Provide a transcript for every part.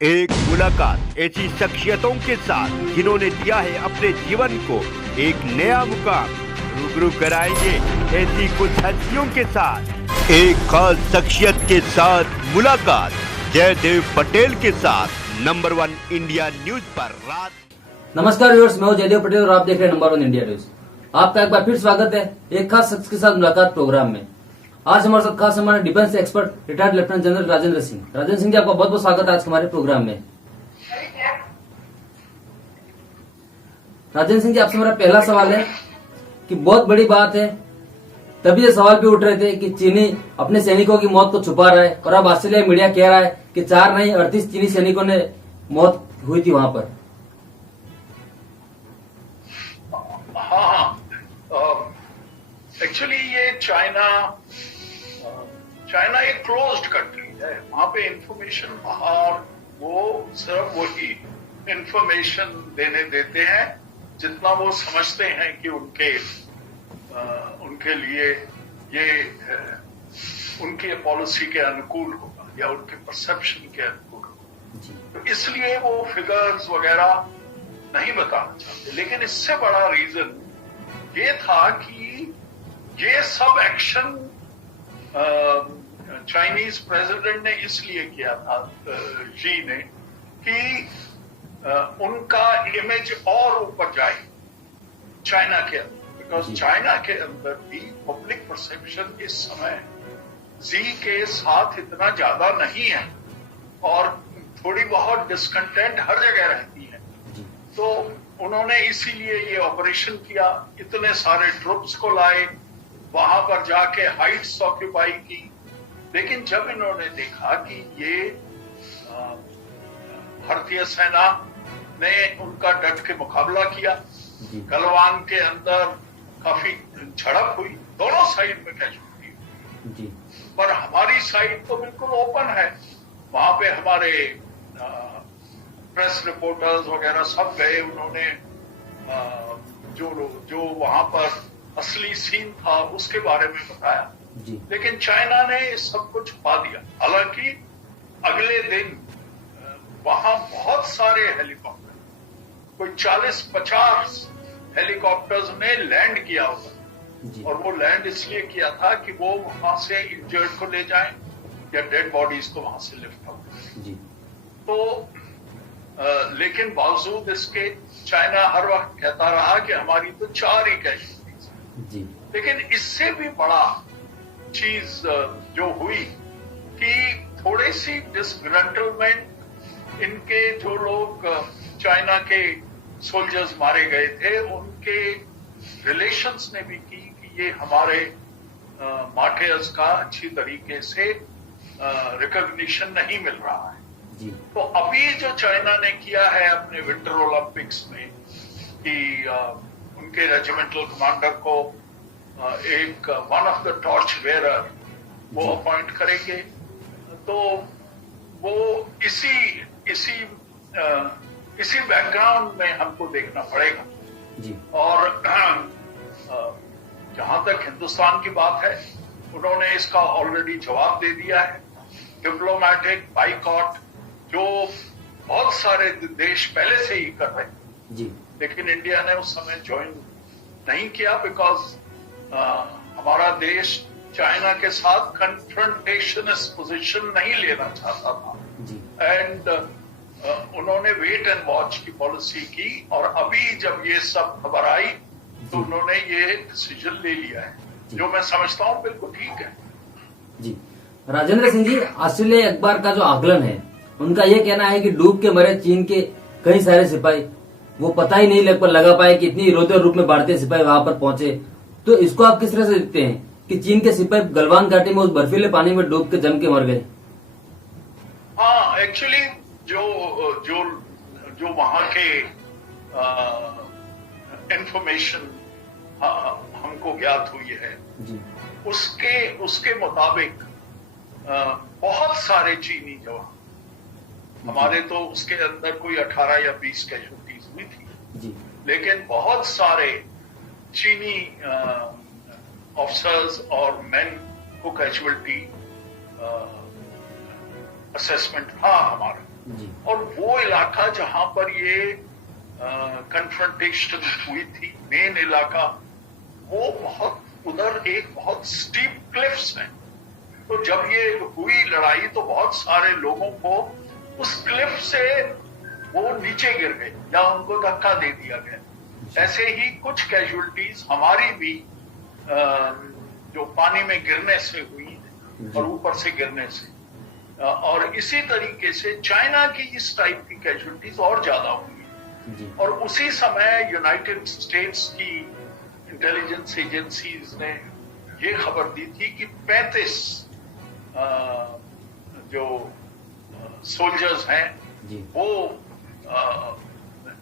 एक मुलाकात ऐसी शख्सियतों के साथ जिन्होंने दिया है अपने जीवन को एक नया मुकाम। रूबरू कराएंगे ऐसी कुछ हस्तियों के साथ एक खास शख्सियत के साथ मुलाकात। जयदेव पटेल के साथ नंबर 1 इंडिया न्यूज पर रात। नमस्कार व्यूअर्स, मैं हूं जयदेव पटेल और आप देख रहे हैं नंबर 1 इंडिया न्यूज। आपका एक बार फिर स्वागत है एक खास शख्स के साथ मुलाकात प्रोग्राम में। आज हमारे साथ खास हमारे defence expert retired lieutenant general Rajendra Singh. Rajendra Singh ji, आपका बहुत बहुत स्वागत है आज हमारे प्रोग्राम में। राजेंद्र सिंह जी, आपसे मेरा पहला सवाल है कि बहुत बड़ी बात है, तभी ये सवाल भी उठ रहे थे कि चीनी अपने सैनिकों की मौत को छुपा रहा है और अब ऑस्ट्रेलिया मीडिया कह रहा है कि 4 नहीं 38 चीनी सैनिकों ने मौत हुई थी वहां पर। एक्चुअली ये चाइना एक क्लोज्ड कंट्री है। वहां पे इंफॉर्मेशन बाहर वो सिर्फ वही इंफॉर्मेशन देते हैं जितना वो समझते हैं कि उनके लिए ये उनके पॉलिसी के अनुकूल होगा या उनके परसेप्शन के अनुकूल होगा। तो इसलिए वो फिगर्स वगैरह नहीं बताना चाहते। लेकिन इससे बड़ा रीजन ये था कि ये सब एक्शन चाइनीज प्रेसिडेंट ने इसलिए किया था, शी ने, कि उनका इमेज और ऊपर जाए चाइना के अंदर। बिकॉज चाइना के अंदर भी पब्लिक परसेप्शन इस समय जी के साथ इतना ज्यादा नहीं है और थोड़ी बहुत डिस्कंटेंट हर जगह रहती है। तो उन्होंने इसीलिए ये ऑपरेशन किया, इतने सारे ट्रुप्स को लाए, वहां पर जाके हाइट्स ऑक्यूपाई की। लेकिन जब इन्होंने देखा कि ये भारतीय सेना ने उनका डट के मुकाबला किया, गलवान के अंदर काफी झड़प हुई, दोनों साइड में कैजुअल्टी, पर हमारी साइड तो बिल्कुल ओपन है। वहां पे हमारे प्रेस रिपोर्टर्स वगैरह सब गए, उन्होंने जो वहां पर असली सीन था उसके बारे में बताया। लेकिन चाइना ने इस सब को छुपा दिया। हालांकि अगले दिन वहां बहुत सारे हेलीकॉप्टर, कोई 40-50 हेलीकॉप्टर्स ने लैंड किया होगा, और वो लैंड इसलिए किया था कि वो वहां से इंजर्ड को ले जाएं या डेड बॉडीज को वहां से लिफ्ट आउट। तो लेकिन बावजूद इसके चाइना हर वक्त कहता रहा कि हमारी तो 4 ही कैजुअल्टीज। लेकिन इससे भी बड़ा चीज जो हुई कि थोड़ी सी डिसग्रंटलमेंट, इनके जो लोग चाइना के सोल्जर्स मारे गए थे उनके रिलेशंस ने भी की कि ये हमारे मार्टियर्स का अच्छी तरीके से रिकॉग्निशन नहीं मिल रहा है। तो अभी जो चाइना ने किया है अपने विंटर ओलंपिक्स में कि उनके रेजिमेंटल कमांडर को एक वन ऑफ द टॉर्च वेयरर वो अपॉइंट करेंगे, तो वो इसी बैकग्राउंड में हमको देखना पड़ेगा। और जहां तक हिंदुस्तान की बात है, उन्होंने इसका ऑलरेडी जवाब दे दिया है। डिप्लोमेटिक बाइकॉट जो बहुत सारे देश पहले से ही कर रहे हैं, लेकिन इंडिया ने उस समय ज्वाइन नहीं किया, बिकॉज हमारा देश चाइना के साथ कन्फ्रंटेशनिस्ट पोजीशन नहीं लेना चाहता था। एंड उन्होंने वेट एंड वॉच की पॉलिसी की, और अभी जब ये सब खबर आई तो उन्होंने ये डिसीजन ले लिया है, जो मैं समझता हूँ बिल्कुल ठीक है। जी राजेंद्र सिंह जी, ऑस्ट्रेलिया अखबार का जो आकलन है, उनका ये कहना है कि डूब के मरे चीन के कई सारे सिपाही, वो पता ही नहीं लगा पाए कि इतनी इरोदे रूप में भारतीय सिपाही वहां पर पहुंचे। तो इसको आप किस तरह से देखते हैं कि चीन के सिपाही गलवान घाटी में उस बर्फीले पानी में डूब के जम के मर गए? हाँ, एक्चुअली जो वहां के इंफॉर्मेशन हमको ज्ञात हुई है उसके मुताबिक बहुत सारे चीनी जवान, हमारे तो उसके अंदर कोई 18 या 20 कैजुअल्टीज हुई थी, लेकिन बहुत सारे चीनी ऑफिसर्स और मेन को कैजुअल्टी असेसमेंट था हमारा। जी। और वो इलाका जहां पर ये कन्फ्रंटेशन हुई थी, मेन इलाका, वो बहुत उधर एक बहुत स्टीप क्लिफ्स है। तो जब ये हुई लड़ाई तो बहुत सारे लोगों को उस क्लिफ से वो नीचे गिर गए या उनको धक्का दे दिया गया। ऐसे ही कुछ कैजुअलिटीज हमारी भी जो पानी में गिरने से हुई और ऊपर से गिरने से, और इसी तरीके से चाइना की इस टाइप की कैजुअलिटीज और ज्यादा हुई। और उसी समय यूनाइटेड स्टेट्स की इंटेलिजेंस एजेंसीज ने ये खबर दी थी कि 35 जो सोल्जर्स हैं वो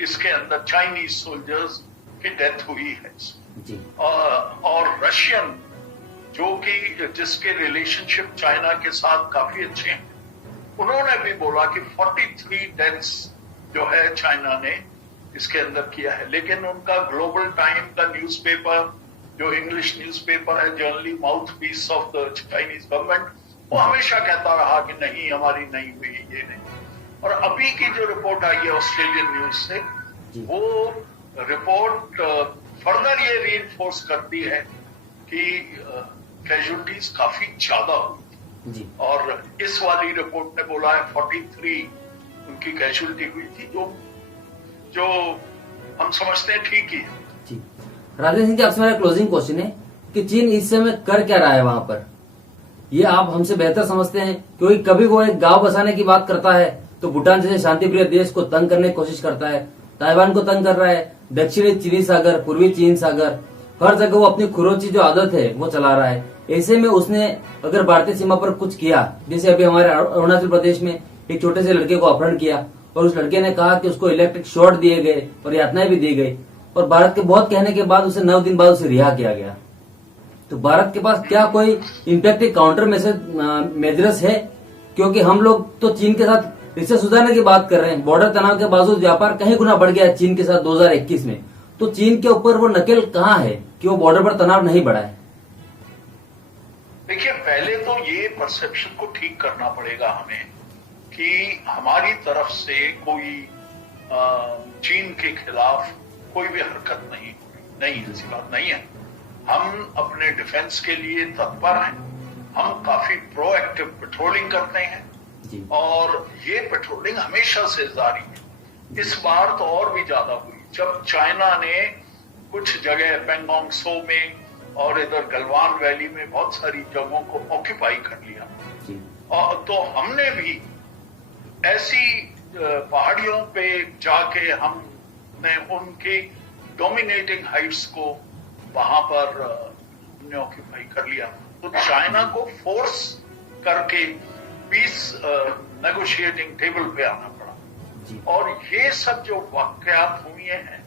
इसके अंदर चाइनीज सोल्जर्स की डेथ हुई है। और रशियन जो कि जिसके रिलेशनशिप चाइना के साथ काफी अच्छे हैं, उन्होंने भी बोला कि 43 डेथ्स जो है चाइना ने इसके अंदर किया है। लेकिन उनका ग्लोबल टाइम का न्यूज़पेपर, जो इंग्लिश न्यूज़पेपर है, generally mouthpiece of the Chinese government, वो हमेशा कहता रहा कि नहीं, हमारी नहीं हुई, ये नहीं। और अभी की जो रिपोर्ट आई है ऑस्ट्रेलियन न्यूज से, वो रिपोर्ट फर्दर ये रीइंफोर्स करती है कि कैजुअलिटीज काफी ज्यादा हुई। और इस वाली रिपोर्ट ने बोला है 43 उनकी कैजुअलिटी हुई थी, जो हम समझते हैं ठीक ही है। राजेश सिंह जी, आपसे मेरा क्लोजिंग क्वेश्चन है कि चीन इस समय कर क्या रहा है वहां पर, ये आप हमसे बेहतर समझते हैं, क्योंकि कभी वो एक गांव बसाने की बात करता है तो भूटान जैसे शांतिप्रिय देश को तंग करने की कोशिश करता है, ताइवान को तंग कर रहा है, दक्षिणी चीनी सागर, पूर्वी चीन सागर, हर जगह वो अपनी खुरोची जो आदत है वो चला रहा है। ऐसे में उसने अगर भारतीय सीमा पर कुछ किया, जैसे अभी हमारे अरुणाचल प्रदेश में एक छोटे से लड़के को अपहरण किया और उस लड़के ने कहा कि उसको इलेक्ट्रिक शॉट दिए गए और यातनाएं भी दी गई, और भारत के बहुत कहने के बाद उसे 9 दिन बाद उसे रिहा किया गया। तो भारत के पास क्या कोई इम्पैक्टिव काउंटर मेजर्स है? क्योंकि हम लोग तो चीन के साथ रिश्ते सुधारने की बात कर रहे हैं, बॉर्डर तनाव के बावजूद व्यापार कहीं गुना बढ़ गया चीन के साथ 2021 में, तो चीन के ऊपर वो नकेल कहाँ है कि वो बॉर्डर पर तनाव नहीं बढ़ा है? देखिए, पहले तो ये परसेप्शन को ठीक करना पड़ेगा हमें कि हमारी तरफ से कोई चीन के खिलाफ कोई भी हरकत नहीं, ऐसी बात नहीं है। हम अपने डिफेंस के लिए तत्पर हैं, हम काफी प्रोएक्टिव पेट्रोलिंग करते हैं और ये पेट्रोलिंग हमेशा से जारी है। इस बार तो और भी ज्यादा हुई जब चाइना ने कुछ जगह पेंगोंग त्सो में और इधर गलवान वैली में बहुत सारी जगहों को ऑक्यूपाई कर लिया। और तो हमने भी ऐसी पहाड़ियों पे जाके हमने उनकी डोमिनेटिंग हाइट्स को वहां पर हमने ऑक्यूपाई कर लिया। तो चाइना को फोर्स करके पीस नेगोशिएटिंग टेबल पे आना पड़ा। और ये सब जो वाकयात हुए हैं,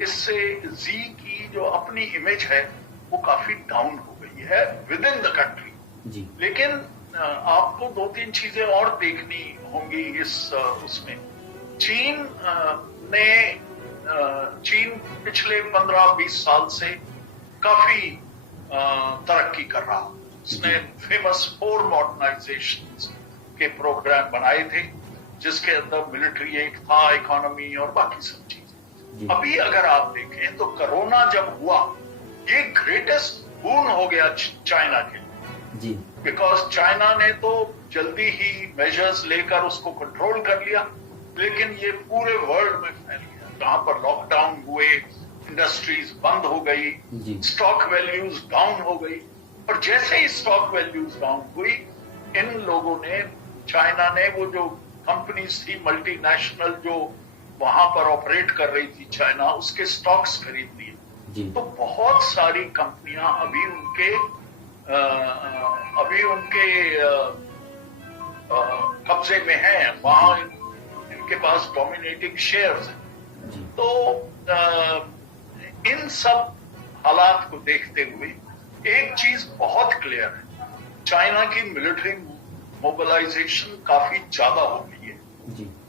इससे जी की जो अपनी इमेज है वो काफी डाउन हो गई है विद इन द कंट्री। लेकिन आपको 2-3 चीजें और देखनी होंगी इस उसमें। चीन पिछले 15-20 साल से काफी तरक्की कर रहा। उसने फेमस 4 मॉडर्नाइजेशन के प्रोग्राम बनाए थे, जिसके अंदर मिलिट्री एक था, इकोनॉमी और बाकी सब चीजें। अभी अगर आप देखें तो कोरोना जब हुआ, ये ग्रेटेस्ट बून हो गया चाइना के लिए, बिकॉज चाइना ने तो जल्दी ही मेजर्स लेकर उसको कंट्रोल कर लिया, लेकिन ये पूरे वर्ल्ड में फैल गया। जहां पर लॉकडाउन हुए, इंडस्ट्रीज बंद हो गई, स्टॉक वैल्यूज डाउन हो गई। और जैसे ही स्टॉक वैल्यूज डाउन हुई, इन लोगों ने, चाइना ने, वो जो कंपनीज थी मल्टीनेशनल जो वहां पर ऑपरेट कर रही थी चाइना, उसके स्टॉक्स खरीद लिए। तो बहुत सारी कंपनियां अभी उनके कब्जे में हैं, वहां इनके पास डोमिनेटिंग शेयर्स हैं। तो इन सब हालात को देखते हुए एक चीज बहुत क्लियर है, चाइना की मिलिट्री मोबिलाइजेशन काफी ज्यादा हो गई है।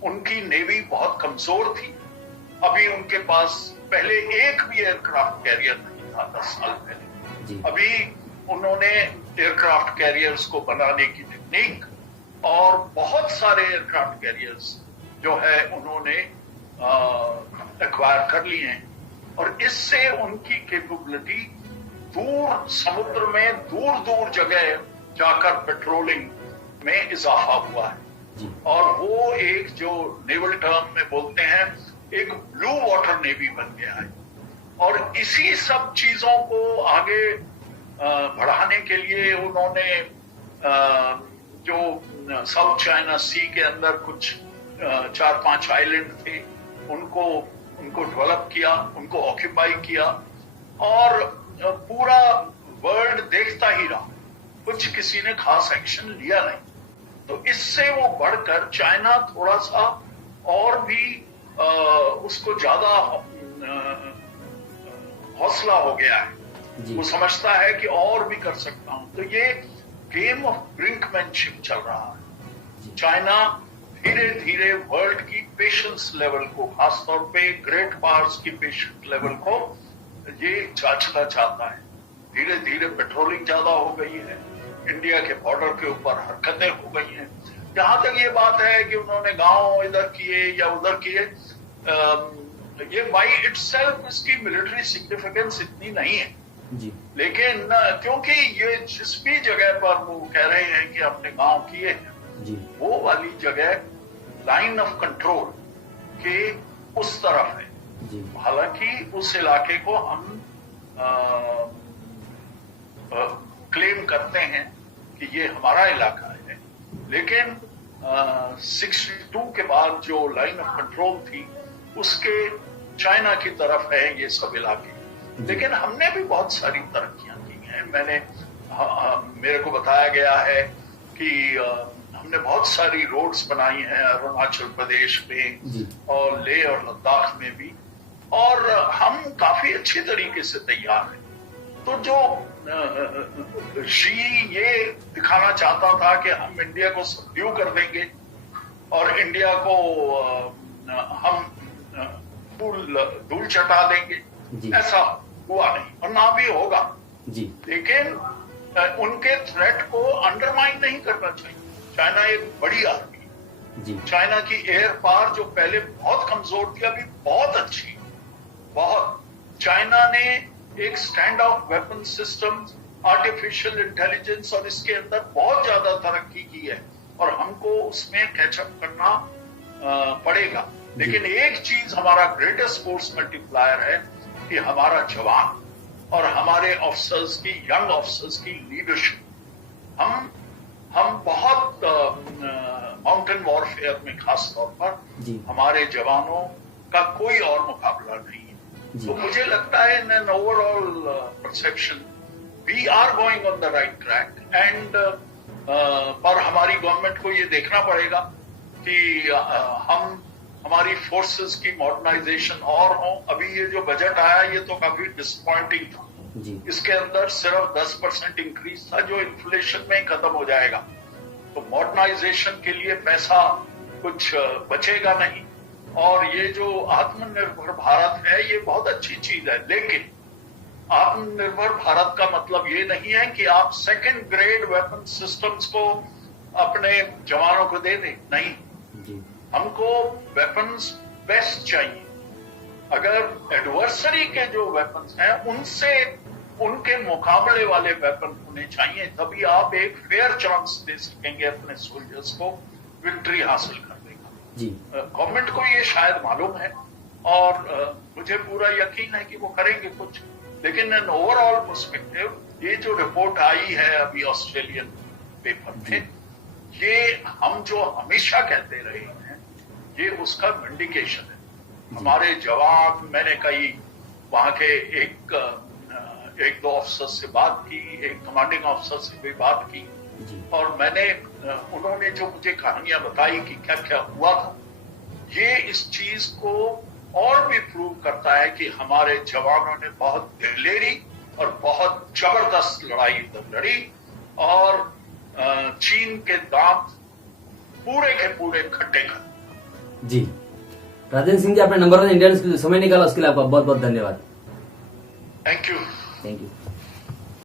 उनकी नेवी बहुत कमजोर थी। अभी उनके पास पहले एक भी एयरक्राफ्ट कैरियर नहीं था 10 साल पहले। अभी उन्होंने एयरक्राफ्ट कैरियर्स को बनाने की टेक्निक और बहुत सारे एयरक्राफ्ट कैरियर्स जो है उन्होंने एक्वायर कर लिए हैं, और इससे उनकी कैपेबिलिटी दूर समुद्र में दूर दूर जगह जाकर पेट्रोलिंग में इजाफा हुआ है। और वो एक जो नेवल टर्म में बोलते हैं एक ब्लू वाटर नेवी बन गया है। और इसी सब चीजों को आगे बढ़ाने के लिए उन्होंने जो साउथ चाइना सी के अंदर कुछ 4-5 आइलैंड थे उनको डेवलप किया, उनको ऑक्यूपाई किया, और पूरा वर्ल्ड देखता ही रहा, कुछ किसी ने खास एक्शन लिया नहीं। तो इससे वो बढ़कर चाइना थोड़ा सा और भी उसको ज्यादा हौसला हो गया है, वो समझता है कि और भी कर सकता हूं। तो ये गेम ऑफ ब्रिंकमैनशिप चल रहा है। चाइना धीरे धीरे वर्ल्ड की पेशेंस लेवल को, खासतौर पे ग्रेट पावर्स की पेशेंस लेवल को ये जांचना चाहता है। धीरे धीरे पेट्रोलिंग ज्यादा हो गई है, इंडिया के बॉर्डर के ऊपर हरकतें हो गई हैं। जहां तक ये बात है कि उन्होंने गांव इधर किए या उधर किए, ये बाई इटसेल्फ इसकी मिलिट्री सिग्निफिकेंस इतनी नहीं है जी। लेकिन क्योंकि ये जिस भी जगह पर वो कह रहे हैं कि अपने गांव किए जी, वो वाली जगह लाइन ऑफ कंट्रोल के उस तरफ है। हालांकि उस इलाके को हम क्लेम करते हैं कि ये हमारा इलाका है, लेकिन 62 के बाद जो लाइन ऑफ कंट्रोल थी उसके चाइना की तरफ है ये सब इलाके। लेकिन हमने भी बहुत सारी तरक्कियां की हैं। मेरे को बताया गया है कि हमने बहुत सारी रोड्स बनाई हैं अरुणाचल प्रदेश में और लेह और लद्दाख में भी, और हम काफी अच्छी तरीके से तैयार हैं। तो जो शी ये दिखाना चाहता था कि हम इंडिया को सबड्यू कर देंगे और इंडिया को हम धूल चटा देंगे, ऐसा हुआ नहीं और ना भी होगा जी। लेकिन उनके थ्रेट को अंडरमाइन नहीं करना चाहिए। चाइना एक बड़ी आर्मी है। चाइना की एयर पावर जो पहले बहुत कमजोर थी अभी बहुत अच्छी, बहुत। चाइना ने एक stand of weapon system, artificial intelligence और इसके अंदर बहुत ज्यादा तरक्की की है और हमको उसमें कैचअप करना पड़ेगा। लेकिन एक चीज हमारा ग्रेटेस्ट फोर्स मल्टीप्लायर है कि हमारा जवान और हमारे ऑफिसर्स की, यंग ऑफिसर्स की लीडरशिप। हम बहुत माउंटेन वॉरफेयर में खास तौर पर हमारे जवानों का कोई और मुकाबला नहीं है। तो मुझे लगता है in an overall perception we are going on the right track and पर हमारी गवर्नमेंट को ये देखना पड़ेगा कि हमारी फोर्सेस की मॉडर्नाइजेशन और हो। अभी ये जो बजट आया ये तो काफी डिसअपॉइंटिंग था जी। इसके अंदर सिर्फ 10% इंक्रीज था जो इन्फ्लेशन में ही खत्म हो जाएगा। तो मॉडर्नाइजेशन के लिए पैसा कुछ बचेगा नहीं। और ये जो आत्मनिर्भर भारत है ये बहुत अच्छी चीज है, लेकिन आत्मनिर्भर भारत का मतलब ये नहीं है कि आप सेकंड ग्रेड वेपन सिस्टम्स को अपने जवानों को दे दें। नहीं, हमको वेपन्स बेस्ट चाहिए। अगर एडवर्सरी के जो वेपन्स हैं उनसे उनके मुकाबले वाले वेपन होने चाहिए, तभी आप एक फेयर चांस दे सकेंगे अपने सोल्जर्स को विक्ट्री हासिल करने का। गवर्नमेंट को ये शायद मालूम है और मुझे पूरा यकीन है कि वो करेंगे कुछ। लेकिन एन ओवरऑल पर्सपेक्टिव ये जो रिपोर्ट आई है अभी ऑस्ट्रेलियन पेपर में, ये हम जो हमेशा कहते रहे हैं ये उसका विंडिकेशन है। हमारे जवान, मैंने कई वहां के एक दो अफसर से बात की, एक कमांडिंग अफसर से भी बात की, और उन्होंने जो मुझे कहानियां बताई कि क्या क्या हुआ था, ये इस चीज को और भी प्रूव करता है कि हमारे जवानों ने बहुत दिलेरी और बहुत जबरदस्त लड़ाई लड़ी और चीन के दांत पूरे के पूरे खट्टे कर जी। राजेंद्र सिंह जी, आपने नंबर 1 इंडियन समय निकाला, उसके लिए आपका बहुत बहुत धन्यवाद। Thank you. Thank you.